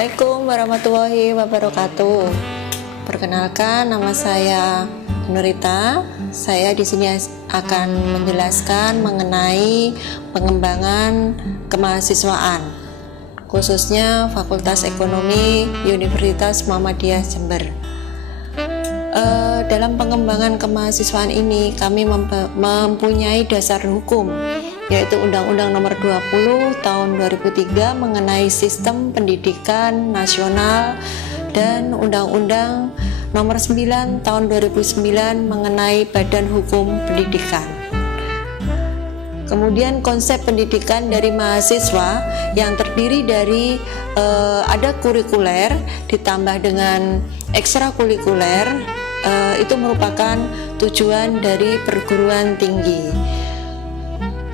Assalamualaikum warahmatullahi wabarakatuh. Perkenalkan, nama saya Nurita. Saya di sini akan menjelaskan mengenai pengembangan kemahasiswaan, khususnya Fakultas Ekonomi Universitas Muhammadiyah Jember. Dalam pengembangan kemahasiswaan ini kami mempunyai dasar hukum, yaitu Undang-Undang Nomor 20 Tahun 2003 mengenai Sistem Pendidikan Nasional dan Undang-Undang Nomor 9 Tahun 2009 mengenai Badan Hukum Pendidikan. Kemudian konsep pendidikan dari mahasiswa yang terdiri dari ada kurikuler ditambah dengan ekstrakurikuler, itu merupakan tujuan dari perguruan tinggi.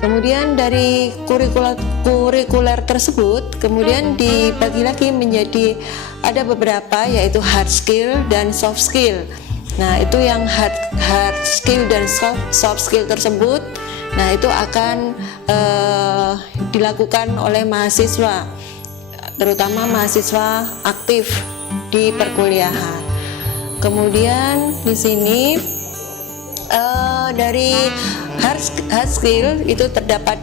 Kemudian dari kurikuler tersebut kemudian dibagi lagi menjadi ada beberapa, yaitu hard skill dan soft skill. Nah, itu yang hard skill dan soft skill tersebut, nah itu akan dilakukan oleh mahasiswa, terutama mahasiswa aktif di perkuliahan. Kemudian di sini dari hard skill itu terdapat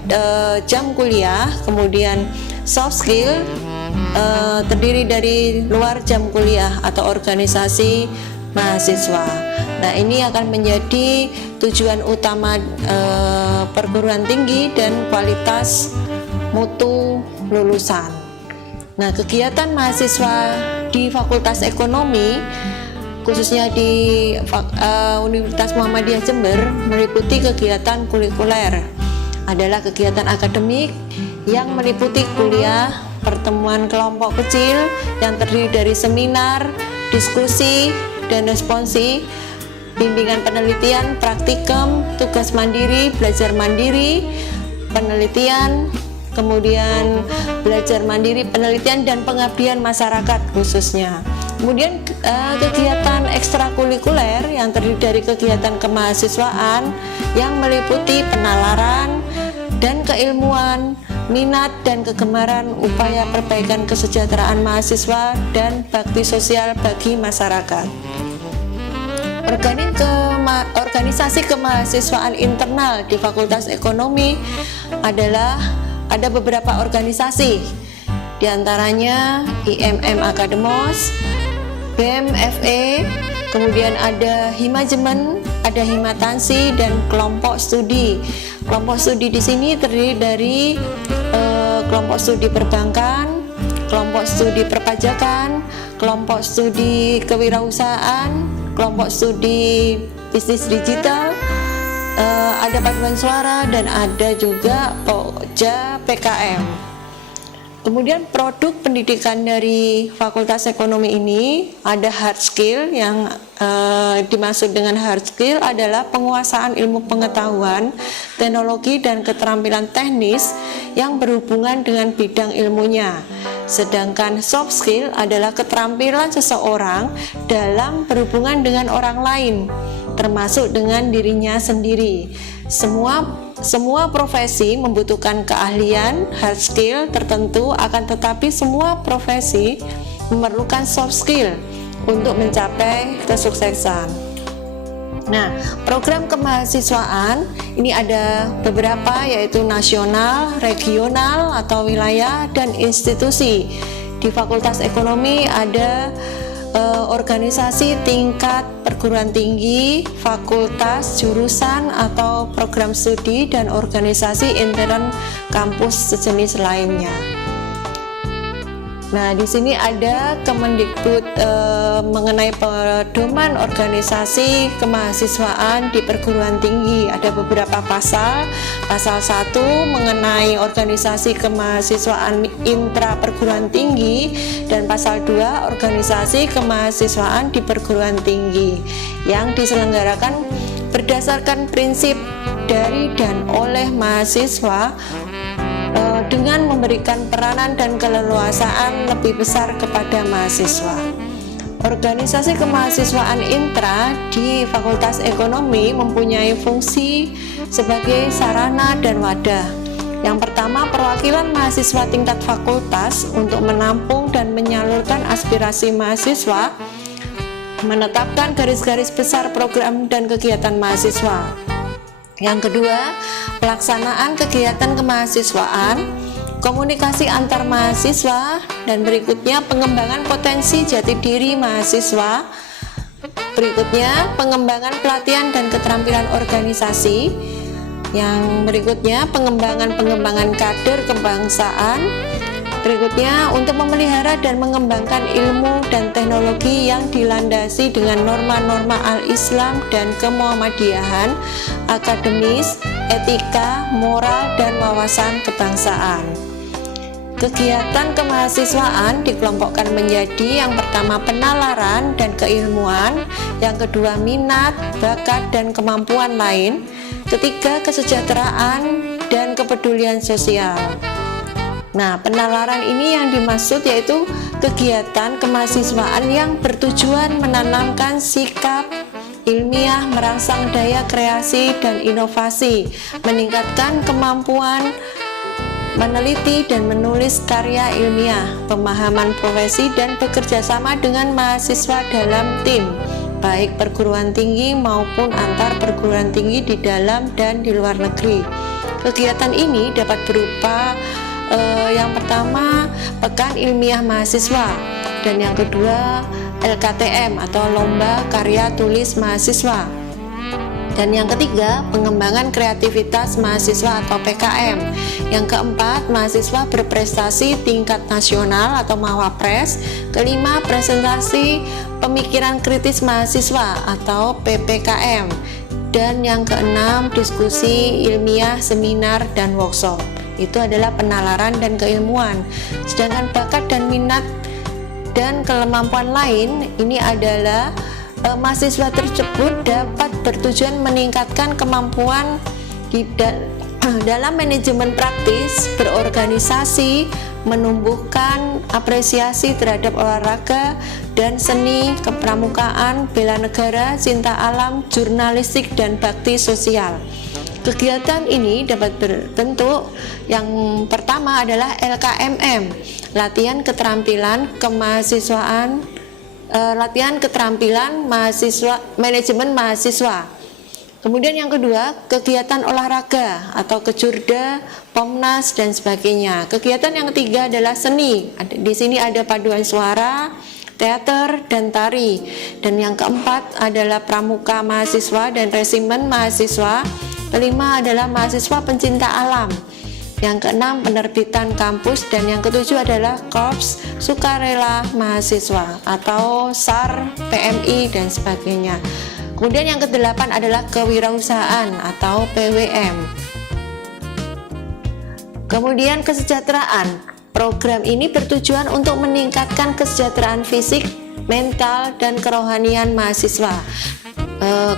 jam kuliah, kemudian soft skill terdiri dari luar jam kuliah atau organisasi mahasiswa. Nah, ini akan menjadi tujuan utama perguruan tinggi dan kualitas mutu lulusan. Nah, kegiatan mahasiswa di Fakultas Ekonomi khususnya di Universitas Muhammadiyah Jember meliputi kegiatan kurikuler, adalah kegiatan akademik yang meliputi kuliah, pertemuan kelompok kecil yang terdiri dari seminar, diskusi, dan responsi, bimbingan penelitian, praktikum, tugas mandiri, belajar mandiri, penelitian, kemudian belajar mandiri, penelitian, dan pengabdian masyarakat khususnya. Kemudian kegiatan ekstrakurikuler yang terdiri dari kegiatan kemahasiswaan yang meliputi penalaran dan keilmuan, minat dan kegemaran, upaya perbaikan kesejahteraan mahasiswa, dan bakti sosial bagi masyarakat. Organisasi kemahasiswaan internal di Fakultas Ekonomi adalah ada beberapa organisasi, diantaranya IMM Akademos, BEM FE, kemudian ada Himajemen, ada Himatansi, dan kelompok studi. Kelompok studi di sini terdiri dari kelompok studi perbankan, kelompok studi perpajakan, kelompok studi kewirausahaan, kelompok studi bisnis digital, ada paduan suara, dan ada juga Pokja PKM. Kemudian produk pendidikan dari Fakultas Ekonomi ini ada hard skill, yang dimaksud dengan hard skill adalah penguasaan ilmu pengetahuan, teknologi, dan keterampilan teknis yang berhubungan dengan bidang ilmunya. Sedangkan soft skill adalah keterampilan seseorang dalam berhubungan dengan orang lain, termasuk dengan dirinya sendiri. Semua profesi membutuhkan keahlian hard skill tertentu, akan tetapi semua profesi memerlukan soft skill untuk mencapai kesuksesan. Nah, program kemahasiswaan ini ada beberapa, yaitu nasional, regional atau wilayah, dan institusi. Di Fakultas Ekonomi ada organisasi tingkat perguruan tinggi, fakultas, jurusan atau program studi, dan organisasi intern kampus sejenis lainnya. Nah, di sini ada Kemendikbud mengenai pedoman organisasi kemahasiswaan di perguruan tinggi. Ada beberapa pasal. Pasal 1 mengenai organisasi kemahasiswaan intra perguruan tinggi, dan pasal 2 organisasi kemahasiswaan di perguruan tinggi yang diselenggarakan berdasarkan prinsip dari dan oleh mahasiswa dengan memberikan peranan dan keleluasaan lebih besar kepada mahasiswa. Organisasi kemahasiswaan intra di Fakultas Ekonomi mempunyai fungsi sebagai sarana dan wadah Yang pertama, perwakilan mahasiswa tingkat fakultas untuk menampung dan menyalurkan aspirasi mahasiswa, menetapkan garis-garis besar program dan kegiatan mahasiswa. Yang kedua, pelaksanaan kegiatan kemahasiswaan, komunikasi antar mahasiswa, dan berikutnya pengembangan potensi jati diri mahasiswa. Berikutnya, pengembangan pelatihan dan keterampilan organisasi. Yang berikutnya, pengembangan kader kebangsaan. Berikutnya, untuk memelihara dan mengembangkan ilmu dan teknologi yang dilandasi dengan norma-norma al-Islam dan kemuhammadiyahan, akademis, etika, moral, dan wawasan kebangsaan. Kegiatan kemahasiswaan dikelompokkan menjadi yang pertama penalaran dan keilmuan, yang kedua minat, bakat, dan kemampuan lain, ketiga kesejahteraan dan kepedulian sosial. Nah, penalaran ini yang dimaksud yaitu kegiatan kemahasiswaan yang bertujuan menanamkan sikap ilmiah, merangsang daya kreasi dan inovasi, meningkatkan kemampuan meneliti dan menulis karya ilmiah, pemahaman profesi, dan bekerja sama dengan mahasiswa dalam tim, baik perguruan tinggi maupun antar perguruan tinggi di dalam dan di luar negeri. Kegiatan ini dapat berupa yang pertama, pekan ilmiah mahasiswa, dan yang kedua, LKTM atau lomba karya tulis mahasiswa. Dan yang ketiga, pengembangan kreativitas mahasiswa atau PKM. Yang keempat, mahasiswa berprestasi tingkat nasional atau Mahwapres. Kelima, presentasi pemikiran kritis mahasiswa atau PPKM. Dan yang keenam, diskusi ilmiah, seminar, dan workshop. Itu adalah penalaran dan keilmuan. Sedangkan bakat dan minat dan kemampuan lain ini adalah mahasiswa tersebut dapat bertujuan meningkatkan kemampuan dalam manajemen praktis, berorganisasi, menumbuhkan apresiasi terhadap olahraga dan seni, kepramukaan, bela negara, cinta alam, jurnalistik, dan bakti sosial. Kegiatan ini dapat berbentuk yang pertama adalah LKMM, latihan keterampilan kemahasiswaan, latihan keterampilan mahasiswa, manajemen mahasiswa. Kemudian yang kedua, kegiatan olahraga atau kejurda, pomnas, dan sebagainya. Kegiatan yang ketiga adalah seni. Di sini ada paduan suara, teater, dan tari. Dan yang keempat adalah pramuka mahasiswa dan resimen mahasiswa. Kelima adalah mahasiswa pencinta alam. Yang keenam, penerbitan kampus, dan yang ketujuh adalah Korps Sukarela Mahasiswa atau SAR, PMI, dan sebagainya. Kemudian yang kedelapan adalah kewirausahaan atau PWM. Kemudian kesejahteraan. Program ini bertujuan untuk meningkatkan kesejahteraan fisik, mental, dan kerohanian mahasiswa.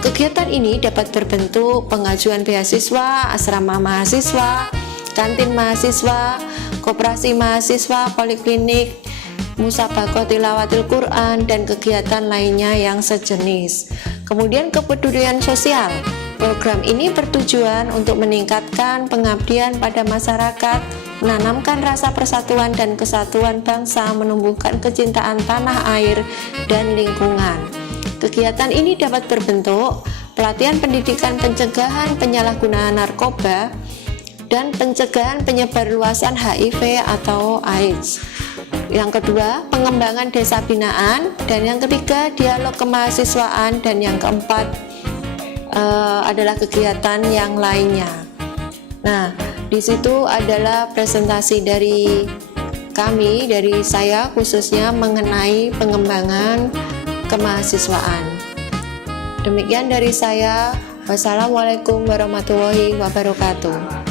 Kegiatan ini dapat berbentuk pengajuan beasiswa, asrama mahasiswa, kantin mahasiswa, koperasi mahasiswa, poliklinik, musabaqah tilawatil Quran, dan kegiatan lainnya yang sejenis. Kemudian kepedulian sosial. Program ini bertujuan untuk meningkatkan pengabdian pada masyarakat, menanamkan rasa persatuan dan kesatuan bangsa, menumbuhkan kecintaan tanah air dan lingkungan. Kegiatan ini dapat berbentuk pelatihan pendidikan pencegahan penyalahgunaan narkoba dan pencegahan penyebarluasan HIV atau AIDS. Yang kedua, pengembangan desa binaan, dan yang ketiga, dialog kemahasiswaan, dan yang keempat adalah kegiatan yang lainnya. Nah, di situ adalah presentasi dari kami, dari saya khususnya mengenai pengembangan kemahasiswaan. Demikian dari saya. Wassalamualaikum warahmatullahi wabarakatuh.